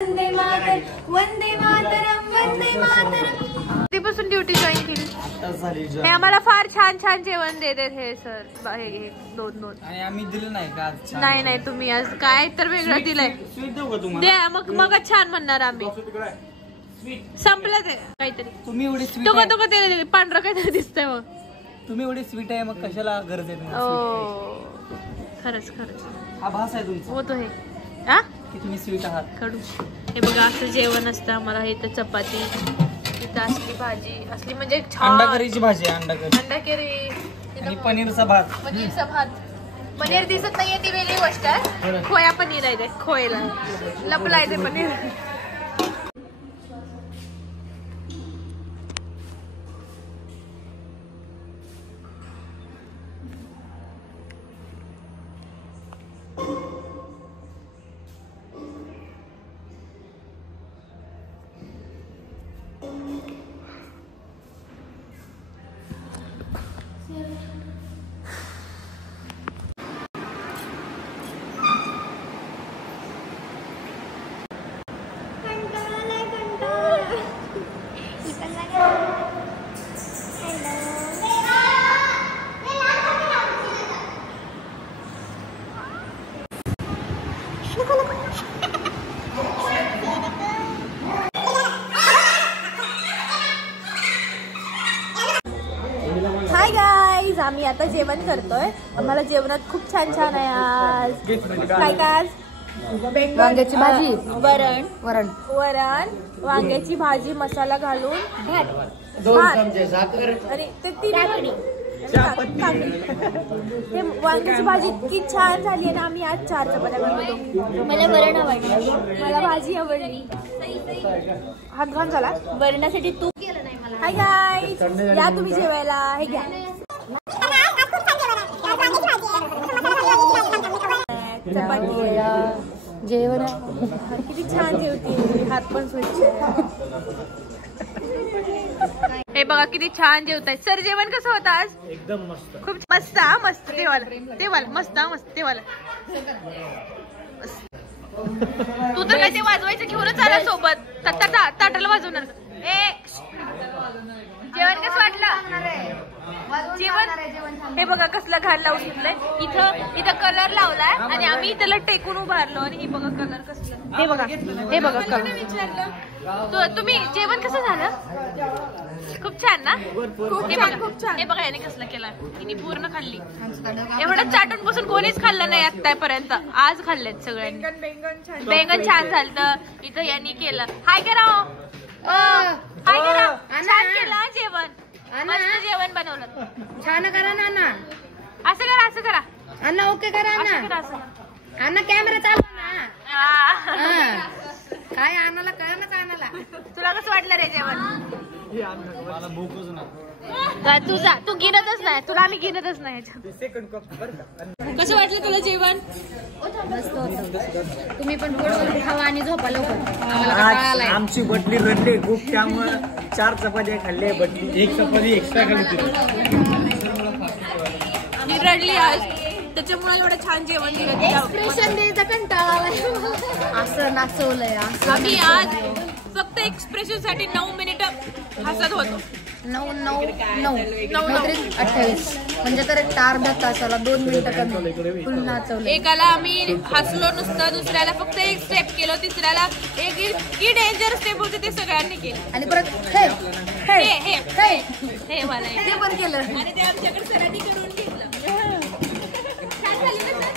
वंदे मातरम वंदे मातरम वंदे मातरम. कधीपासून duty join केली? हे आम्हाला फार छान छान जेवण देतात हे सर. हे दोन आणि आम्ही दिलं नाही का? नाही नाही, तुम्ही आज काय तर वेगळं दिलंय. द्या मग छान म्हणणार आम्ही. संपलं ते काहीतरी. तुम्ही एवढी स्वीट पांढरं काहीतरी दिसतंय. मग तुम्ही एवढी स्वीट आहे, मग कशाला गरज आहे? खरंच हा भास आहे तुमचा. होतो हे की तुम्ही स्वीट आहात. कडू. हे बघा असं जेवण असतं आम्हाला. हे तर चपाती, तिथं असली भाजी असली म्हणजे अंडा करीची भाजी. अंडा करी आणि पनीरचा भात. पनीर दिसत नाहीये ती वेगळी गोष्ट आहे. खोया पनीर आहे ते. खोयला लपलाय ते पनीर. हाय गाईज, आम्ही आता जेवण करतोय. आम्हाला जेवणात खूप छान छान आहे आज. काय काय? वांग्याची भाजी, वरण वांग्याची भाजी मसाला घालून भात आणि ते ते वांग्याची भाजी इतकी छान झाली आहे ना. आम्ही आज 4 चपात्या बनवतो. मला वरण आवडली, मला भाजी आवडली. हात घाण झाला. वरणासाठी तूप केलं नाही मला. हाय गाईज, या तुम्ही जेवायला. हे घ्या चपाती. जेवण किती छान जेवते. हात पण स्वच्छ. हे बघा किती छान जेवताय. सर जेवण कसं होतं आज? एकदम मस्त. खूप मस्त. मस्त. तेवाला मस्त. तेवाला तू तर काय ते वाजवायचं घेऊनच आला सोबत. ताटाला वाजवणार. जेवण कसं वाटलं? जेवण हे बघा कसला घाण लावून घेतलंय. इथं कलर लावलाय आणि आम्ही त्याला टेकून उभारलो. आणि हे बघा कलर कसला. हे बघा कलर. विचारलं तुम्ही जेवण कसं झालं? खूप छान ना. खूप छान. हे बघा याने कसला केला. हिने पूर्ण खाल्ली. एवढं चाटून बसून कोणीच खाल्लं नाही आतापर्यंत. आज खाल्लेत सगळ्यांनी. बेंगन छान झालं. इथं यांनी केलं. हाय करा. छान केलं जेवण. मस्त जेवण बनवलं. छान करा ना. असं करा अण्णा. ओके करा अण्णा. कॅमेरा चालू ना. काय आणायला कळलं आणायला. तुला कसं वाटलं रे जेवण? मला भूकच नाही. तू गिनतच नाही. तुला आम्ही गिनतच नाही. कसं वाटलं तुला जेवण? मस्त होतं. तुम्ही पण पोट खावा आणि झोपा लवकर. आमची बटली रडली खूप, त्यामुळे 4 चपात्या खाल्ल्या. बटली 1 चपाती एक्स्ट्रा खाल्ली. रडली आज, त्याच्यामुळे एवढं छान जेवण दिलं. एक्सप्रेशन द्यायचा कंटाळा. असं नाचवलंय आम्ही आज. फक्त एक्सप्रेशन साठी 9 मिनिटं हसत होतो. 9-9-9-28 म्हणजे तर अर्धा तासाला 2 मिनिटं कमी फुल नाचवलं. एकाला आम्ही हसलो नुसतं, दुसऱ्याला फक्त एक स्टेप केलं, तिसऱ्याला एक डेंजर स्टेप होते ते सगळ्यांनी केलं. आणि परत हे मला ते पण केलं. आणि ते आमच्याकडे सरांनी करून घेतलं. छान झाली ना सर?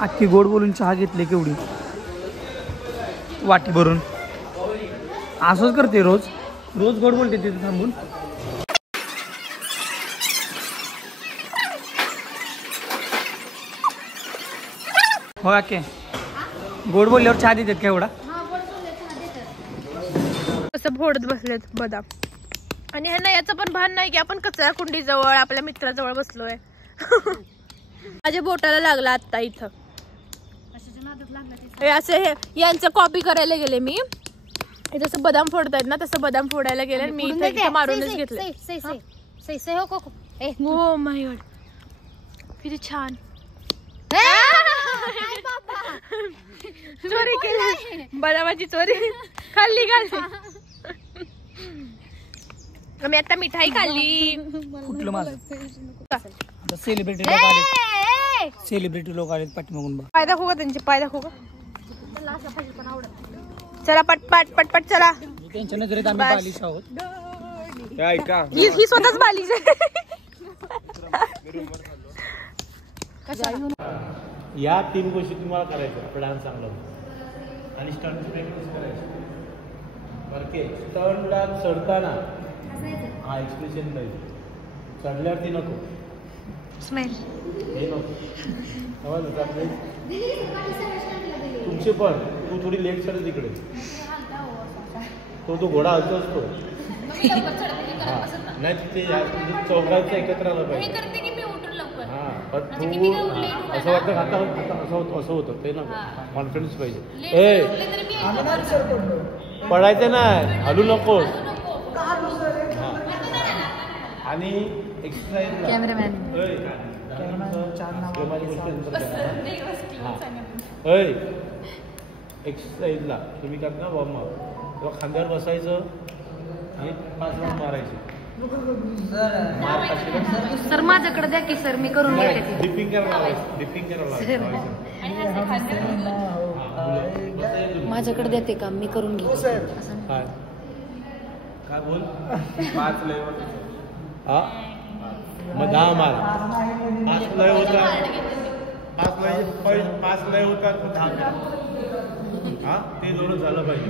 आखी गोड बोलून चहा घेतली केवढी वाटी भरून. असंच करते रोज गोड बोलते तिथे थांबून. हो काके गोड बोलल्यावर चहा देतात का एवढा? कसं फोडत बसलेत बदाम. आणि ह्यांना याचं पण भान नाही की आपण कचरा कुंडी जवळ आपल्या मित्राजवळ बसलोय. माझ्या बोटाला लागला आता इथं. असं हे यांचं कॉपी करायला गेले मी. जसं बदाम फोडतायत ना तसं बदाम फोडायला गेले मी इथं मारूनच घेतलं. हो माय गॉड किती छान. चोरी केली बदामाची चोरी खाल्ली मी आता मिठाई खाल्ली. कुठलं माझं आता सेलिब्रिटी लोक आले. सेलिब्रिटी लोक आलेत पाठीमागून बघ. पाय दाखवू का त्यांचे पाय दाखवू का? चला पटपट पटपट चला. त्यांच्या नजरेत आम्ही बालिश आहोत. ही स्वतःच बालिश आहे. या 3 गोष्टी तुम्हाला करायच्या. प्लॅन चांगला होता आणि स्टंट प्रॅक्टिस करायची. ओके स्टंटला चढताना हा एक्सप्रेशन पाहिजे. चढल्यावरती नको स्मेल हे नको. तुमचे पण तू थोडी लेट चढ तिकडे. तो घोडा हलतो असतो. नाही तिथे चौघांचं एकत्र आलं पाहिजे. हा पण तू असं वाटतं असं होतं ते ना. कॉन्फिडन्स पाहिजे. पडायचं नाही हलू नको. आणि एक्सरसाइज एक्सरसाइजला तुम्ही करता वॉर्मअप तेव्हा खांद्यावर बसायचं आणि 5 राऊंड मारायचे. सर माझ्याकडे द्या की सर मी करून घेते. डिपिंग करायला माझ्याकडे देते का मी करून घेते. काय बोल 5 लय हा मग 10 मारा. 5 लय होतात. 5 लय होतात 10 करा. हा ते दोनच झालं पाहिजे.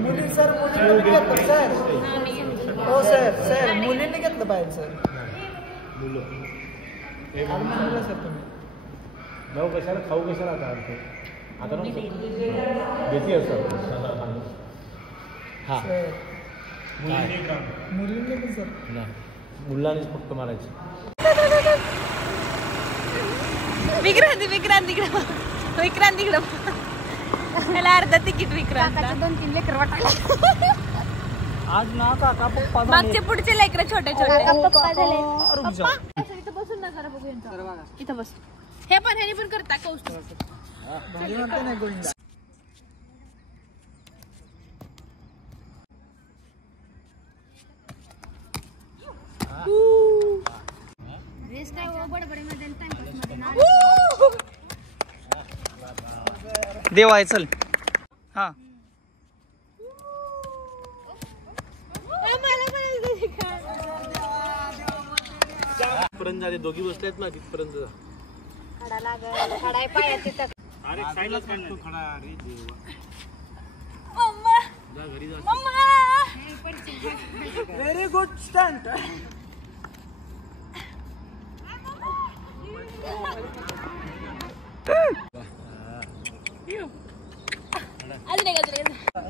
हो सर सर मुलींनी घेतलं पाहिजे सर. मुलं जाऊ कशाला खाऊ कशाला आता ना बेसी असतात. हा मुलींनी पण सर नाही मुलांनीच फक्त मारायची. विक्रांती विक्रांती विक्रांती त्याला अर्धा तिकीट. विक्रांत 2-3 लेकर वाटायला आज ना काका पप्पा मागचे पुढचे लेकर छोटे छोटे. रुक बसून ना जरा बघू इथं बस. हे पण ह्यानी पण करता कौस्तुभ. देव आहे चल. हा पर्यंत झाले. दोघी बसल्यात ना तिथपर्यंत जा. अरे साईडलाच काढतो खडा. अरे जा घरी जा. Very good stunt.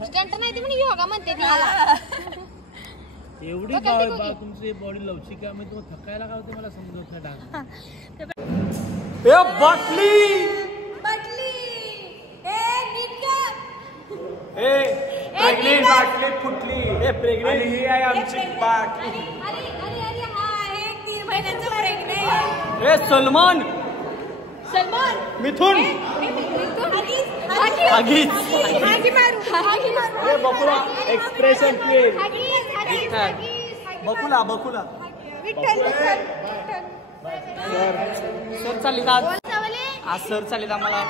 स्टंट नाही ती म्हणे योगा म्हणते ती मला. एवढी तुमची बॉडी लवचिक आहे. मग तुम्हाला थकायला काय होते मला समजत नाही. डान्स बाटली प्रेग्नेंट बाटली फुटली. प्रेग्नेंट ही आहे आमची बाटली. सलमान मिथुन बकुला एक्सप्रेशन बकुला बकुला सर चालेल आज सर चालेल आम्हाला.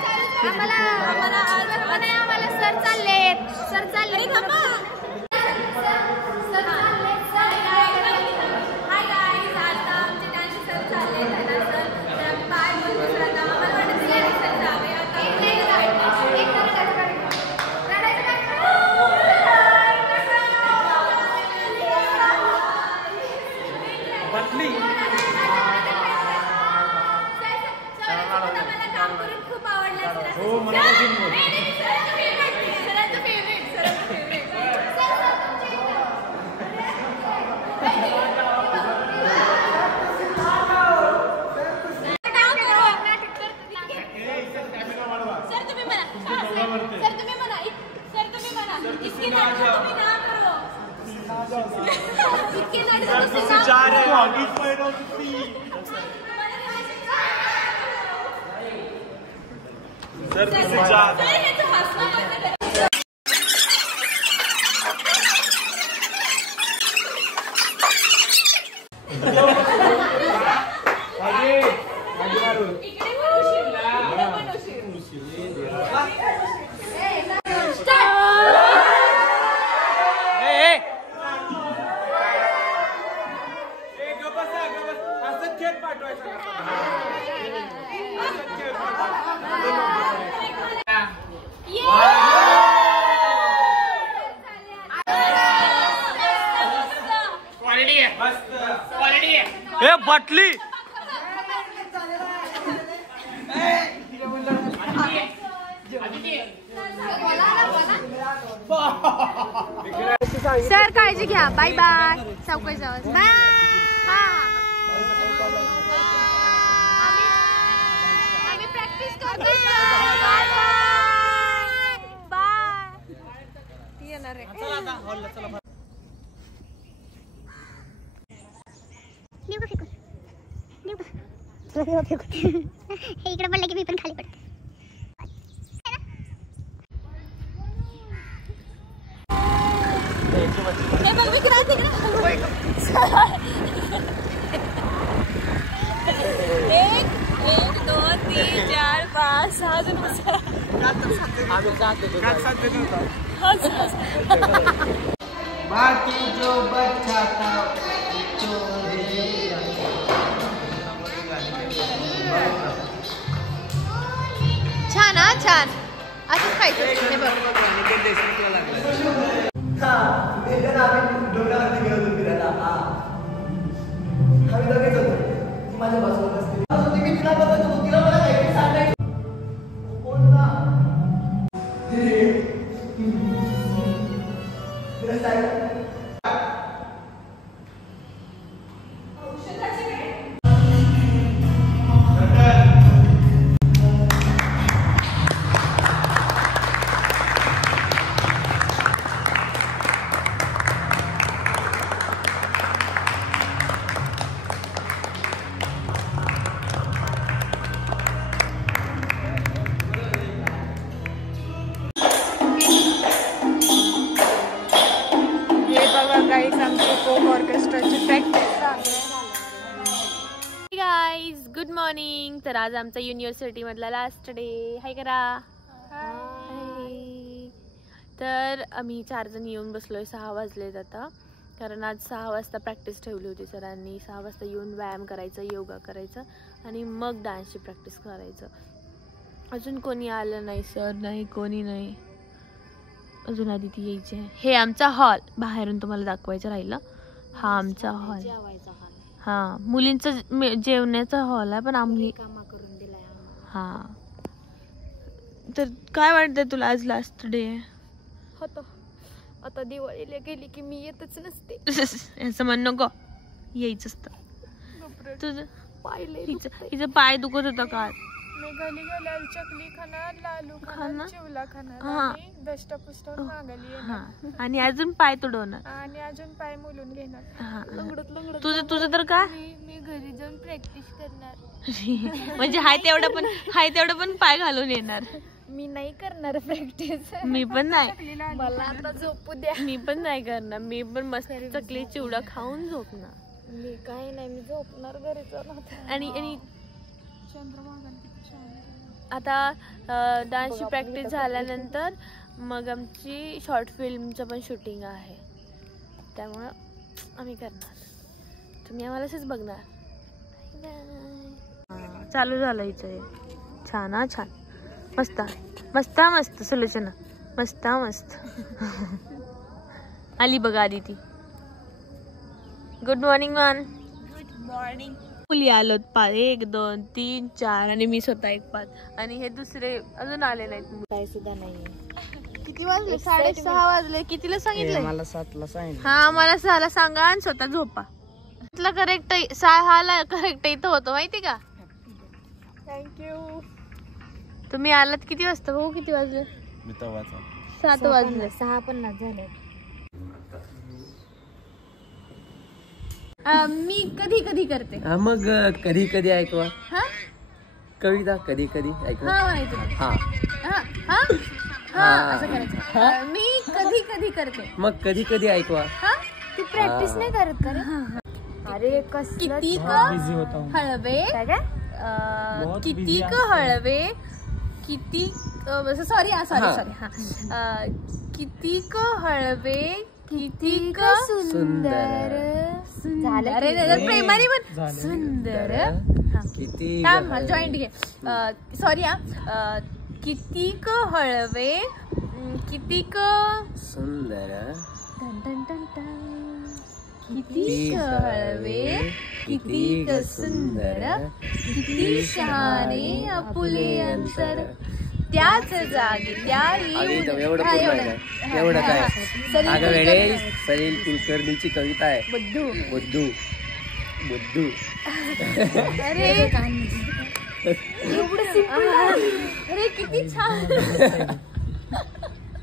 सर चालले बाटली काम करून खूप आवडलं. हो मला ए बाटली सर काळजी घ्या. Bye bye. चौकशी जाऊ. बाय. आम्ही प्रॅक्टिस करतो. Bye bye. येणार आहे. हे इकडे पडलं की मी पण खाली पडते. हे बघ मी किती तिकडे. 1 2 3 4 5 6 जण बसला. बाकी जो बच्चा था छान हा छान. असंच खायचं. हे बघ माझ्या बाजूला बसते. मी तिला बघतो, तिला मला काहीतरी सांगायचं. कोण ना गाईज गुड मॉर्निंग. तर आज आमचा युनिव्हर्सिटी मधला लास्ट डे. हाय करा. हाय. तर आम्ही 4 जण येऊन बसलोय. 6 वाजलेत आता, कारण आज 6 वाजता प्रॅक्टिस ठेवली होती सरांनी. 6 वाजता येऊन व्यायाम करायचं, योगा करायचं आणि मग डान्सची प्रॅक्टिस करायचं. अजून कोणी आलं नाही सर, नाही कोणी नाही अजून. आधी ती यायची आहे. हे आमचा हॉल बाहेरून तुम्हाला दाखवायचं राहिलं. हा आमचा हॉल. हा मुलींचा जेवण्याचा हॉल आहे, पण आम्ही हा. तर काय वाटतंय तुला आज लास्ट डे? आता दिवाळीला गेली की मी येतच नसते. असं म्हण नको, यायचं असतं. तुझं हिचं पाय दुखत होता काल. मी गली गेल्यावर चकली खाणार, लालू खाणार, चिवला खाणार आणि दष्टपुष्ट मागली येणार आणि अजून पाय तुडवणार आणि अजून पाय मुलून घेणार. तुझं तर काय? मी घरी जाऊन प्रॅक्टिस करणार. म्हणजे हाय तेवढं पण पाय घालून येणार. मी नाही करणार प्रॅक्टिस. मी पण नाही. मला आता झोपू द्या. मी पण नाही करणार. मी पण मस्त चकली चिवडा खाऊन झोपणार. मी काय नाही, मी झोपणार घरी जाऊन. आणि आता डान्सची प्रॅक्टिस झाल्यानंतर मग आमची शॉर्ट फिल्मचं पण शूटिंग आहे, त्यामुळं आम्ही करणार. तुम्ही आम्हाला असंच बघणार. चालू झालं हिचं. छान हा छान. मस्त मस्त मस्त सुलोचना. मस्त मस्त. आली बघा आधी ती. Good morning one. Good morning. मुली आलोत 1 2 3 4 आणि मी स्वतः 1 5 आणि हे दुसरे अजून आले नाहीत. काय सुद्धा नाहीये. किती वाजले? 6:30 वाजले. कितीला सांगितलंय? मला 7ला सांगितलं. हा मला 6ला सांगा आणि स्वतः झोपा. करेक्ट 6ला करेक्ट इथं होतो माहिती का? थँक्यू. तुम्ही आलात किती वाजता? बघू किती वाजले. 7 वाजले. 6:50 झाले. मी कधी कधी करते. मग कधी कधी ऐकवा. हा कविता कधी कधी ऐकवा. हा माहिती. हा हा हा हा असं करायचं. मी कधी कधी करते. मग कधी कधी ऐकवा. हा तू प्रॅक्टिस नाही करत का रे? अरे कितीक बिझी होता हूँ. हळवे कितीक हळवे किती सॉरी सॉरी हा कितीक हळवे कितीक सुंदर झालं. अरे प्रेमाने पण सुंदर. किती जॉईंट घे. सॉरी कितीक हळवे कितीक सुंदर. कितीक हळवे कितीक सुंदर किती शहाणे आपुले अंतर त्याच जागी त्या एवढं काय अगं वेळे सलील कुलकर्णीची कविता आहे. बुद्धू बुद्धू बुद्धू. अरे एवढं सिंपल. अरे किती छान.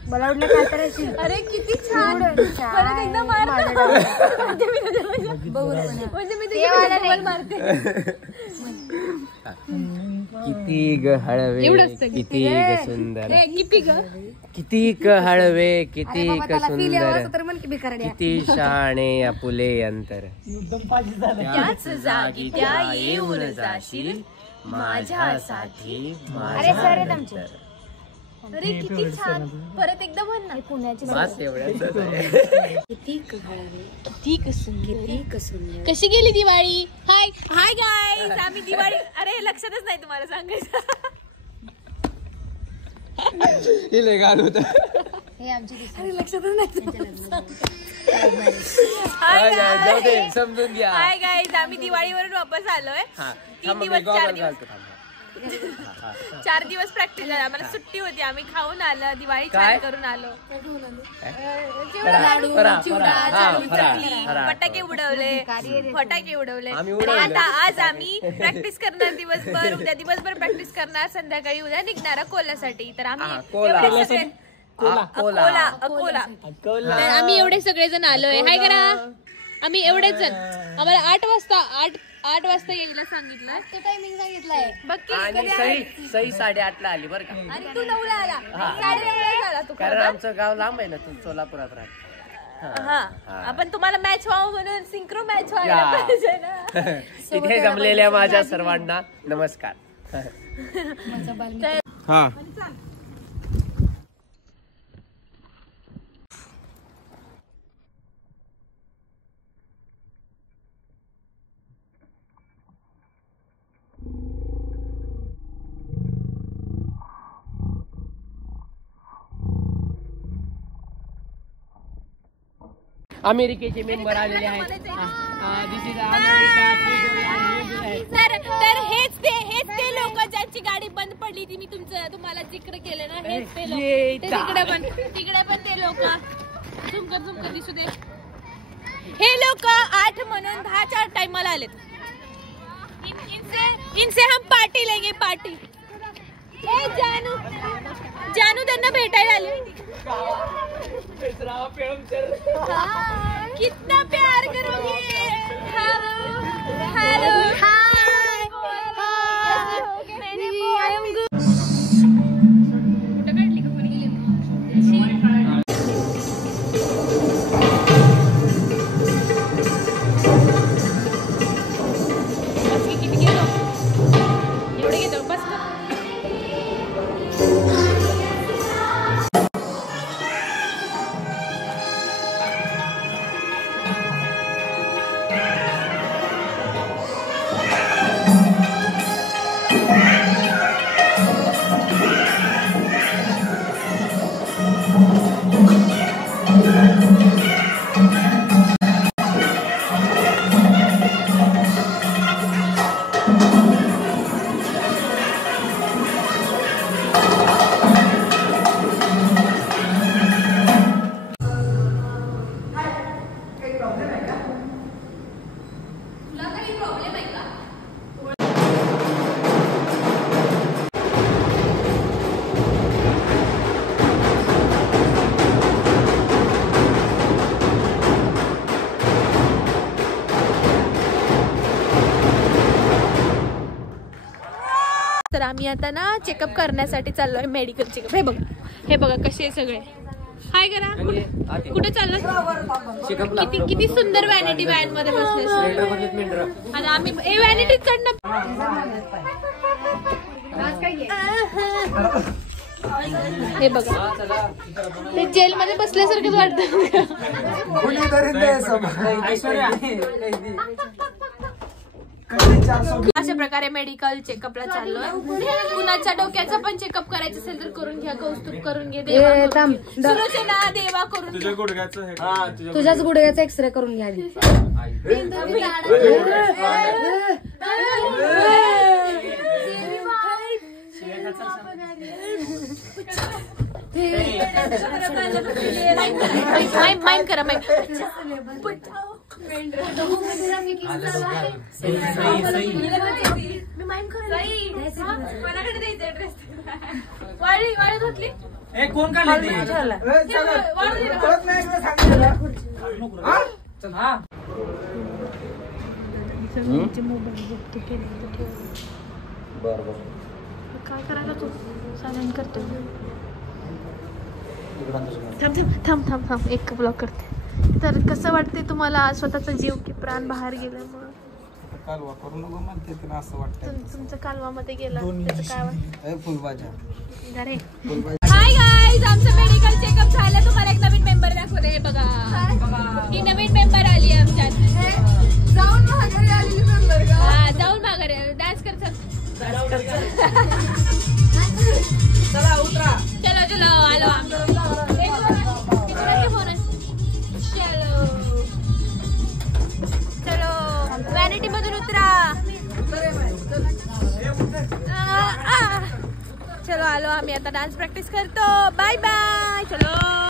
मला वाटलं काय करायची. अरे किती छान. परत एकदा मार. म्हणजे मी तुझ्या मारते. किती ग हळवे किती ग सुंदर किती ग हळवे किती ग सुंदर किती शाणे आपुले अंतर त्याच जागी त्या येऊन जाशील माझ्यासाठी. अरे सर आहेत आमचे. अरे किती छान. परत एकदा म्हण ना. पुण्याची कशी गेली दिवाळी. हाय हाय गाईज आम्ही दिवाळी. अरे लक्षातच नाही तुम्हाला सांगायचं. हे आमची लक्षातच नाही. समजून घ्या. हाय गाईज आम्ही दिवाळीवरून वापस आलोय. 3 दिवस 4 दिवस प्रॅक्टिस झाली. आम्हाला सुट्टी होती. आम्ही खाऊन आलो. दिवाळी छान करून आलो. लाडू चिवडा चकली फटाके उडवले. आणि आता आज आम्ही प्रॅक्टिस करणार दिवसभर. उद्या दिवसभर प्रॅक्टिस करणार. संध्याकाळी उद्या निघणार अकोल्यासाठी. तर आम्ही एवढे सगळे अकोला तर आम्ही एवढे सगळेजण आलोय. हाय करा. आम्ही एवढेच जण. आम्हाला 8 वाजता यायला सांगितलं. टायमिंग सांगितलंय. बघ आणि सही 8:30ला आली बरं का. आणि तू 9ला आला. 9:30 आला तू. कारण आमचं गाव लांब आहे ना. तू सोलापुरात राहते. हा आपण तुम्हाला मॅच व्हावं म्हणून सिंक्रो मॅच व्हायला पाहिजे ना. तिथे जमलेल्या माझ्या सर्वांना नमस्कार. हा अमेरिकेचे मेंबर आलेले आहेत. दिस इज अमेरिका. तर हेच ते लोक ज्यांची गाडी बंद पडली ती मी तुम्हाला जिकडे केलं ना. हेच ते लोक. तिकडे पण ते लोक. झुमकर दिसू दे. हे लोक 8 म्हणून 10च्या टाइमला आलेत. इनसे हम पार्टी लेंगे पार्टी. जानू त्यांना भेटायला आले. कितना प्यार करोगे. हेलो तर आम्ही आता ना चेकअप करण्यासाठी चाललोय, मेडिकल चेकअप. हे बघा कसे सगळे. हाय करा. कुठे चाललं? किती सुंदर व्हॅनिटी व्हॅन मध्ये बसले. आणि आम्ही व्हॅनिटी कडनं हे बघा, ते जेल मध्ये बसल्यासारखंच वाटतं. अशा प्रकारे मेडिकल चेकअपला चाललोय. कुणाच्या डोक्याचा पण चेकअप करायचं असेल तर करून घ्या, कौस्तुभ करून घे, सुलोचना देवा करून घ्या. तुझ्याच गुडघ्याचा एक्सरे करून घ्या. माइंड करा माइंड. वाळी धुतली कोण काढली? काय करायला तू सायलेंट करतो. थांब एक ब्लॉक करते. तर कसं वाटते तुम्हाला स्वतःचा जीव की प्राण बाहेर गेल्यामुळे? कालवा करू नको म्हणते तुला असं वाटतं. तुमचं कालवामध्ये गेला त्याचं काय वाटतं? फुलभाज्या. हाय गाईज, आमचं मेडिकल चेकअप झालं. तुम्हाला एक नवीन मेंबर दाखवते. हे बघा, ही नवीन मेंबर आली आमच्यात. जाऊन माघारी आलेली मेंबर का? हा, जाऊन माघारी. डान्स करतात. चला उतरा. चलो आलो. चलो व्हॅनिटी मधून उतरा. चलो आलो आम्ही आता. डान्स प्रॅक्टिस करतो. Bye bye. चलो.